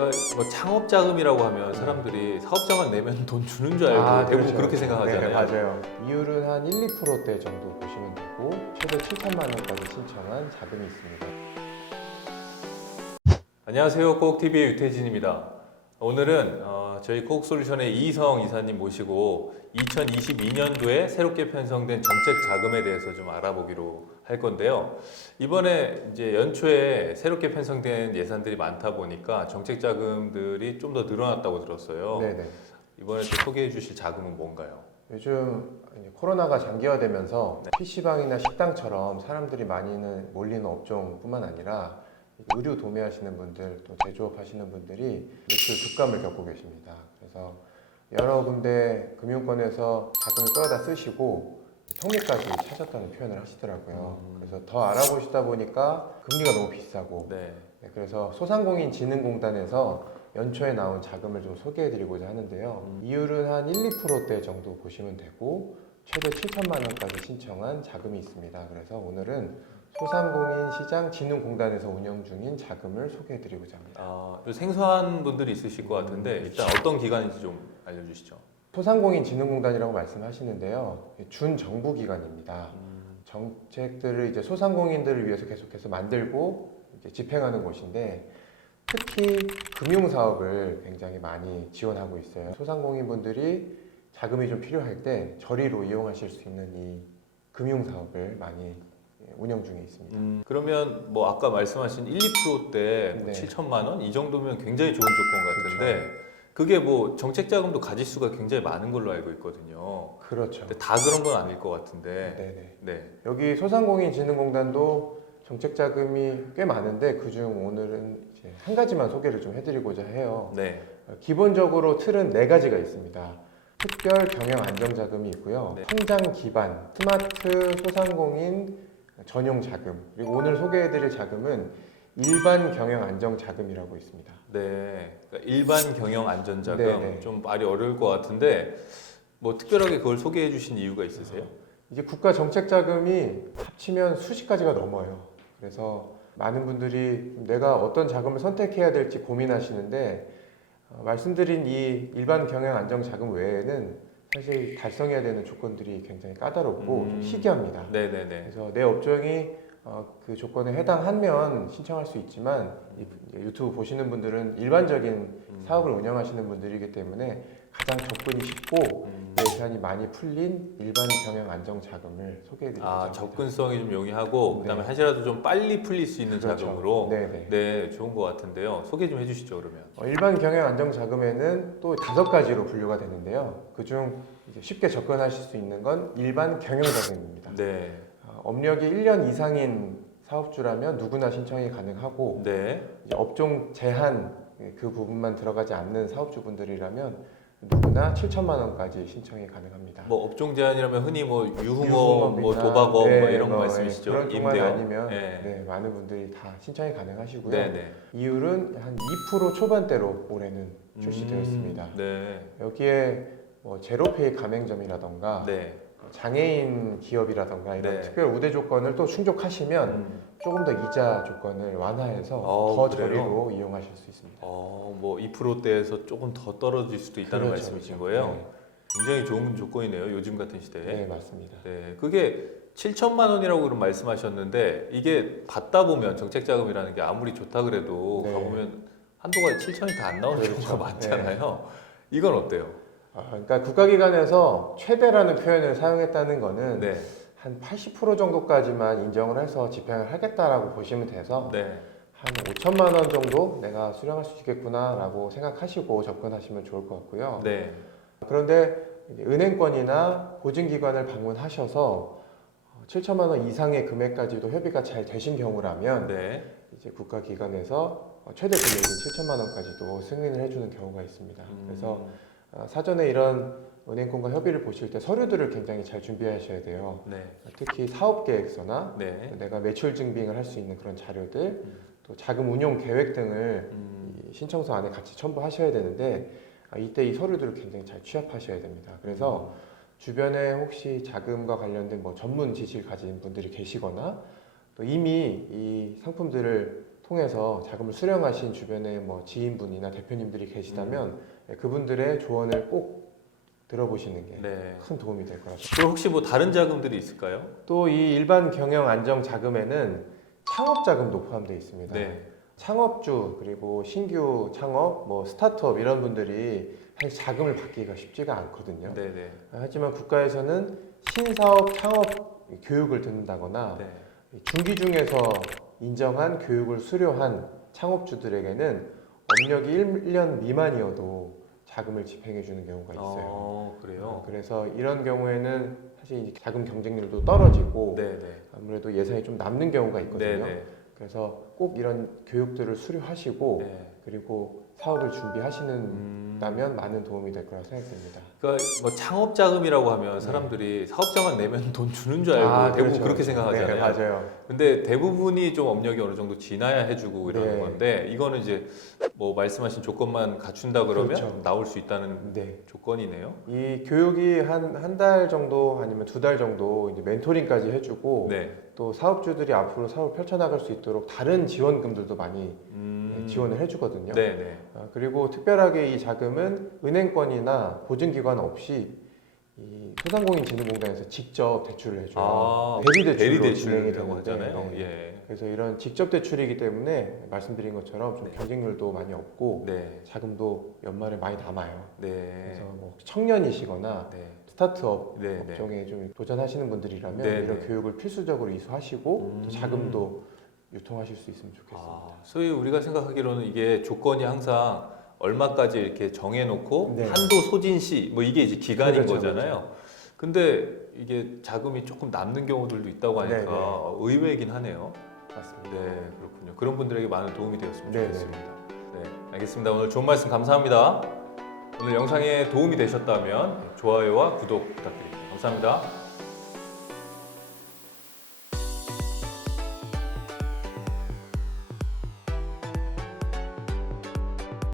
그러니까 뭐 창업 자금이라고 하면 사람들이 사업자만 내면 돈 주는 줄 알고 대부분 그렇죠. 그렇게 생각하잖아요. 네, 맞아요. 이율은 한 1~2%대 정도 보시면 되고 최대 7천만 원까지 신청한 자금이 있습니다. 안녕하세요. 코옥TV의 유태진입니다. 오늘은 저희 코옥솔루션의 이희성 이사님 모시고 2022년도에 새롭게 편성된 정책 자금에 대해서 좀 알아보기로 할 건데요. 이번에 이제 연초에 새롭게 편성된 예산들이 많다 보니까 정책 자금들이 좀 더 늘어났다고 들었어요. 네네. 이번에 또 소개해 주실 자금은 뭔가요? 요즘 이제 코로나가 장기화되면서 PC방이나 식당처럼 사람들이 많이 몰리는 업종뿐만 아니라 의류 도매하시는 분들, 또 제조업 하시는 분들이 매출 급감을 겪고 계십니다. 그래서 여러 군데 금융권에서 자금을 끌어다 쓰시고 성리까지 찾았다는 표현을 하시더라고요. 그래서 더 알아보시다 보니까 금리가 너무 비싸고 네. 그래서 소상공인진흥공단에서 연초에 나온 자금을 좀 소개해드리고자 하는데요. 이율은 한 1~2%대 정도 보시면 되고 최대 7천만 원까지 신청한 자금이 있습니다. 그래서 오늘은 소상공인시장진흥공단에서 운영 중인 자금을 소개해드리고자 합니다. 좀 생소한 분들이 있으실 것 같은데 일단 어떤 기관인지 좀 알려주시죠. 소상공인진흥공단이라고 말씀하시는데요. 준정부 기관입니다. 정책들을 이제 소상공인들을 위해서 계속해서 만들고 이제 집행하는 곳인데 특히 금융사업을 굉장히 많이 지원하고 있어요. 소상공인분들이 자금이 좀 필요할 때 저리로 이용하실 수 있는 이 금융사업을 많이 운영 중에 있습니다. 그러면 뭐 아까 말씀하신 1~2%대 네. 7천만 원? 이 정도면 굉장히 좋은 조건 같은데 그게 뭐 정책 자금도 가질 수가 굉장히 많은 걸로 알고 있거든요. 그렇죠. 근데 다 그런 건 아닐 것 같은데. 네네. 네. 여기 소상공인진흥공단도 정책 자금이 꽤 많은데 그중 오늘은 이제 한 가지만 소개를 좀 해드리고자 해요. 네. 기본적으로 틀은 4가지가 있습니다. 특별 경영 안정 자금이 있고요. 네. 성장 기반 스마트 소상공인 전용 자금, 그리고 오늘 소개해드릴 자금은 일반 경영 안정 자금이라고 있습니다. 네. 그러니까 일반 경영 안전 자금 네네. 좀 말이 어려울 것 같은데 뭐 특별하게 그걸 소개해 주신 이유가 있으세요? 이제 국가 정책 자금이 합치면 수십 가지가 넘어요. 그래서 많은 분들이 내가 어떤 자금을 선택해야 될지 고민하시는데 말씀드린 이 일반 경영 안정 자금 외에는 사실 달성해야 되는 조건들이 굉장히 까다롭고 좀 희귀합니다. 네네네. 그래서 내 업종이 그 조건에 해당하면 신청할 수 있지만 유튜브 보시는 분들은 일반적인 사업을 운영하시는 분들이기 때문에 가장 접근이 쉽고 예산이 많이 풀린 일반 경영 안정 자금을 소개해드리고자 합니다. 접근성이 좀 용이하고 그다음에 네. 한시라도 좀 빨리 풀릴 수 있는 그렇죠. 자금으로 네네. 네, 좋은 것 같은데요. 소개 좀 해주시죠, 그러면. 일반 경영 안정 자금에는 또 5가지로 분류가 되는데요. 그중 쉽게 접근하실 수 있는 건 일반 경영 자금입니다. 네. 업력이 1년 이상인 사업주라면 누구나 신청이 가능하고 네. 이제 업종 제한 그 부분만 들어가지 않는 사업주분들이라면 누구나 7천만 원까지 신청이 가능합니다. 뭐 업종 제한이라면 흔히 뭐 유흥업, 유흥업이나, 뭐 도박업 뭐 이런 거 뭐, 말씀이시죠? 그런 쪽만 임대업. 아니면 네. 많은 분들이 다 신청이 가능하시고요. 네네. 이율은 한 2% 초반대로 올해는 출시되었습니다. 네. 여기에 뭐 제로페이 가맹점이라던가 네. 장애인 기업이라던가 이런 네. 특별 우대 조건을 또 충족하시면 조금 더 이자 조건을 완화해서 더 그래요? 저리로 이용하실 수 있습니다. 뭐 2%대에서 조금 더 떨어질 수도 있다는 그렇죠, 말씀이신 그렇죠. 거예요? 네. 굉장히 좋은 조건이네요. 요즘 같은 시대에. 네, 맞습니다. 네, 그게 7천만 원이라고 그럼 말씀하셨는데 이게 받다 보면 정책 자금이라는 게 아무리 좋다 그래도 네. 가보면 한도가 7천이 다 안 나오는 그렇죠. 경우가 많잖아요. 이건 어때요? 그러니까 국가기관에서 최대라는 표현을 사용했다는 거는 네, 한 80% 정도까지만 인정을 해서 집행을 하겠다라고 보시면 돼서 네, 한 5천만 원 정도 내가 수령할 수 있겠구나라고 생각하시고 접근하시면 좋을 것 같고요. 네. 그런데 이제 은행권이나 보증기관을 방문하셔서 7천만 원 이상의 금액까지도 협의가 잘 되신 경우라면 네. 이제 국가기관에서 최대 금액인 7천만 원까지도 승인을 해주는 경우가 있습니다. 그래서 사전에 이런 은행권과 협의를 보실 때 서류들을 굉장히 잘 준비하셔야 돼요. 네, 특히 사업계획서나 네. 내가 매출 증빙을 할 수 있는 그런 자료들, 또 자금 운용 계획 등을 이 신청서 안에 같이 첨부하셔야 되는데 이때 이 서류들을 굉장히 잘 취합하셔야 됩니다. 그래서 주변에 혹시 자금과 관련된 뭐 전문 지식을 가진 분들이 계시거나 또 이미 이 상품들을 통해서 자금을 수령하신 주변에 뭐 지인분이나 대표님들이 계시다면 그분들의 조언을 꼭 들어보시는 게 큰 네. 도움이 될 거라고. 그럼 혹시 뭐 다른 자금들이 있을까요? 또 이 일반 경영 안정 자금에는 창업 자금도 포함되어 있습니다. 네. 창업주 그리고 신규 창업, 뭐 스타트업 이런 분들이 사실 자금을 받기가 쉽지가 않거든요. 네네. 하지만 국가에서는 신사업 창업 교육을 듣는다거나 네. 중기 중에서 인정한 교육을 수료한 창업주들에게는 업력이 1년 미만이어도 자금을 집행해 주는 경우가 있어요. 그래요? 그래서 이런 경우에는 사실 이 자금 경쟁률도 떨어지고 네네. 아무래도 예산이 좀 남는 경우가 있거든요. 네네. 그래서 꼭 이런 교육들을 수료하시고 네. 그리고 사업을 준비하시는다면 많은 도움이 될 거라 생각됩니다. 그러니까 뭐 창업 자금이라고 하면 사람들이 사업자만 내면 돈 주는 줄 알고 대부분 그렇죠, 그렇게 그렇죠. 생각하잖아요. 네, 맞아요. 근데 대부분이 좀 업력이 어느 정도 지나야 해주고 이러는 네. 건데 이거는 이제 뭐 말씀하신 조건만 갖춘다 그러면 그렇죠. 나올 수 있다는 네. 조건이네요. 이 교육이 한 달 정도 아니면 2달 정도 이제 멘토링까지 해주고 네. 또 사업주들이 앞으로 사업을 펼쳐나갈 수 있도록 다른 지원금들도 많이 지원을 해주거든요. 네네. 그리고 특별하게 이 자금은 은행권이나 보증기관 없이 이 소상공인진흥공단에서 직접 대출을 해줘요. 대리 대출로 진행이 대리대출이라고 되는데 하잖아요. 네. 예. 그래서 이런 직접 대출이기 때문에 말씀드린 것처럼 좀 네. 경쟁률도 많이 없고 네. 자금도 연말에 많이 남아요. 네. 그래서 뭐 청년이시거나 네. 스타트업 네. 네. 업종에 좀 도전하시는 분들이라면 네, 이런 네. 교육을 필수적으로 이수하시고 또 자금도 유통하실 수 있으면 좋겠습니다. 소위 우리가 생각하기로는 이게 조건이 항상 얼마까지 이렇게 정해놓고 네. 한도 소진시 뭐 이게 이제 기간인 그렇죠, 거잖아요. 근데 이게 자금이 조금 남는 경우들도 있다고 하니까 네, 네. 의외이긴 하네요. 맞습니다. 네, 그렇군요. 그런 분들에게 많은 도움이 되었으면 네, 좋겠습니다. 네, 알겠습니다. 오늘 좋은 말씀 감사합니다. 오늘 영상에 도움이 되셨다면 좋아요와 구독 부탁드립니다. 감사합니다.